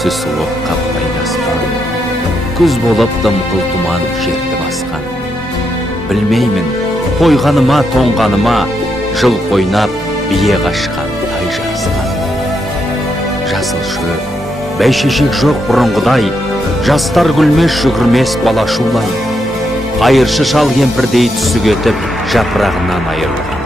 түсі суық қаппайды аспан, күз болып дымқыл тұман жерді басқан. Білмеймін, тойғаныма, тоңғаныма, жыл қойнап, бие қашқан, тай жарысқан. Жасыл шөп, бәйшешек жоқ бұрынғыдай, жастар күлмес, жүгірмес бала шулай. Қайыршы шал кемпірдей түсі кетіп, жапырағынан айырылған.